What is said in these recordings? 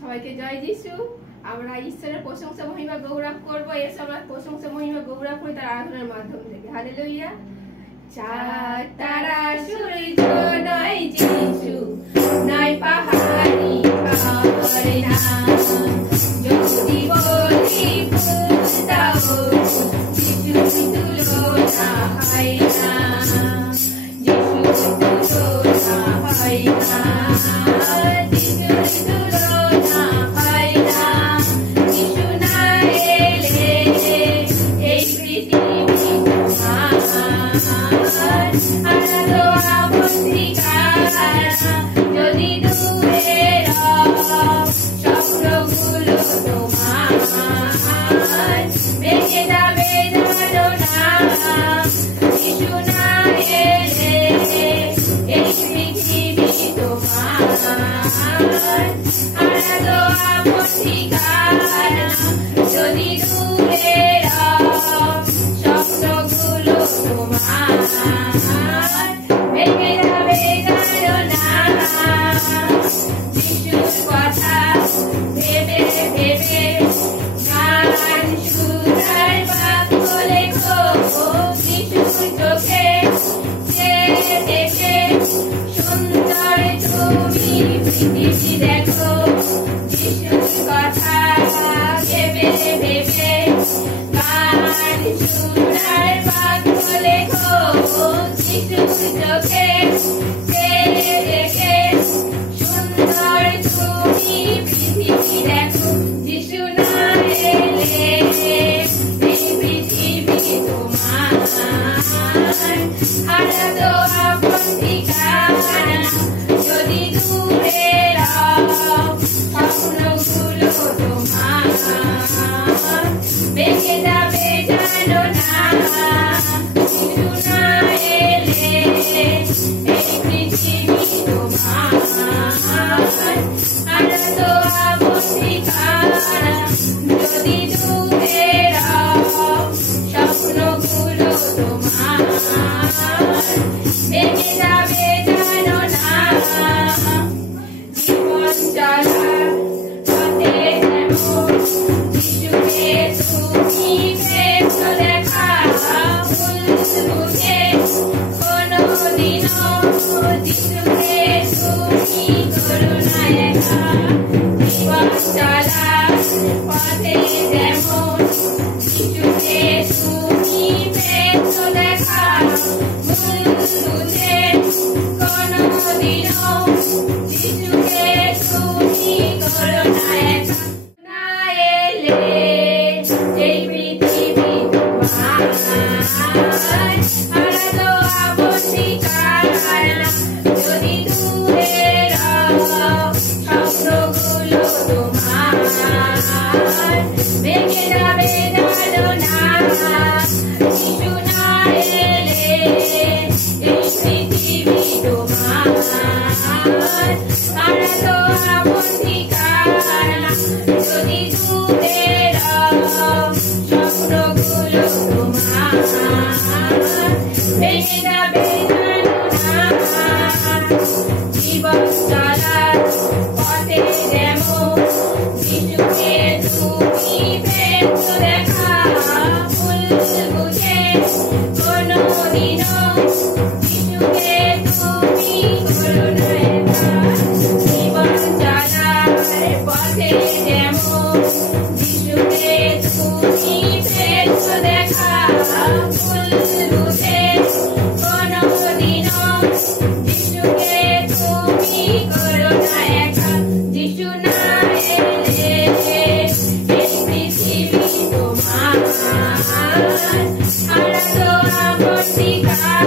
সবাইকে জয় যিশু। আমরা ঈশ্বরের প্রশংসা মহিমা গৌরব করবো। এসব আমরা প্রশংসা মহিমা গৌরব করি তার আরাধনার মাধ্যম থেকে। হালেলুয়া। চাঁদ তারা সূর্য নয় যিশু, নয় পাহাড়ি ঝর্ণা, যদি বলি ফুলদাও যিশু তুলনা হয় না, যিশু তুলনা হয় না, যিশু তুলনা হয় না। যিশু না এলে এই পৃথিবী আলো অবধিকার, যদি দূরে স্বপ্নগুলো তোমার ভেঙে যাবে জানো না। যিশু না এলে এই পৃথিবী তোমার আলো অবধিকার, যদি দূরে স্বপ্নগুলো তোমার ভেঙে যাবে জানো না। যিশুর কথা ভেবে ভেবে গান সুরার বাক্য লেখো, যিশুর চোখে দেখে সুন্দর তুমি পৃথিবী দেখো। যিশুর কথা ভেবে ভেবে গান সুরার বাক্য লেখো, যিশুর চোখে দেখে সুন্দর তুমি পৃথিবী দেখো। যিশু না এলে এই পৃথিবী তোমার আলো অবধিকার, যদি দূরে স্বপ্নগুলো তোমার ভেঙে যাবে জানো না। যিশু না এলে এই পৃথিবী তোমার আলো অবধিকার, যদি দূরে স্বপ্নগুলো তোমার ভেঙে যাবে জানো না। জীবন চলার পথে যেমন যিশুকে তুমি পেয়েছো দেখা, ভুল বুঝে কোনোদিনও যিশুকে তুমি করো না একা। জীবন চলার পথে যেমন যিশুকে তুমি পেয়েছো দেখা, ভুল বুঝে কোনোদিনও যিশুকে তুমি করো না একা। না এলে এই পৃথিবী তোমার আলো অবধিকার, যদি দূরে স্বপ্নগুলো তোমার ভেঙে যাবে জানো না। যিশু না এলে এই পৃথিবী তোমার আলো অবধিকার, যদি দূরে স্বপ্নগুলো তোমার ভেঙে যাবে জানো না। জীবন চলার পথে যেমন যিশুকে তুমি পেয়েছো দেখা, ভুল বুঝে কোনোদিনও যিশুকে তুমি করো না একা। জীবন চলার পথে যেমন যিশুকে তুমি পেয়েছো দেখা, ভুল বুঝে কোনোদিনও যিশুকে তুমি করো না একা। যিশু না এলে এই পৃথিবী তোমার আলো অবধিকার,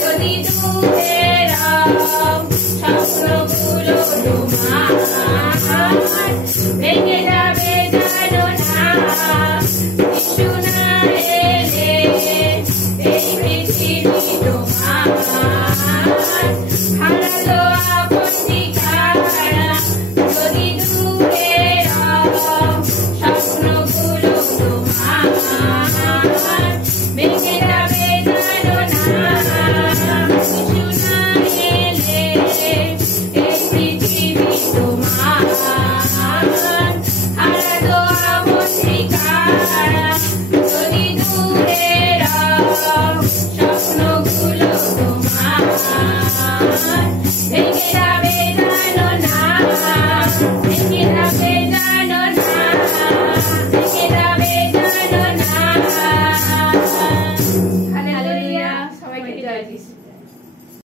যদি দূরে স্বপ্নগুলো তোমার ভেঙে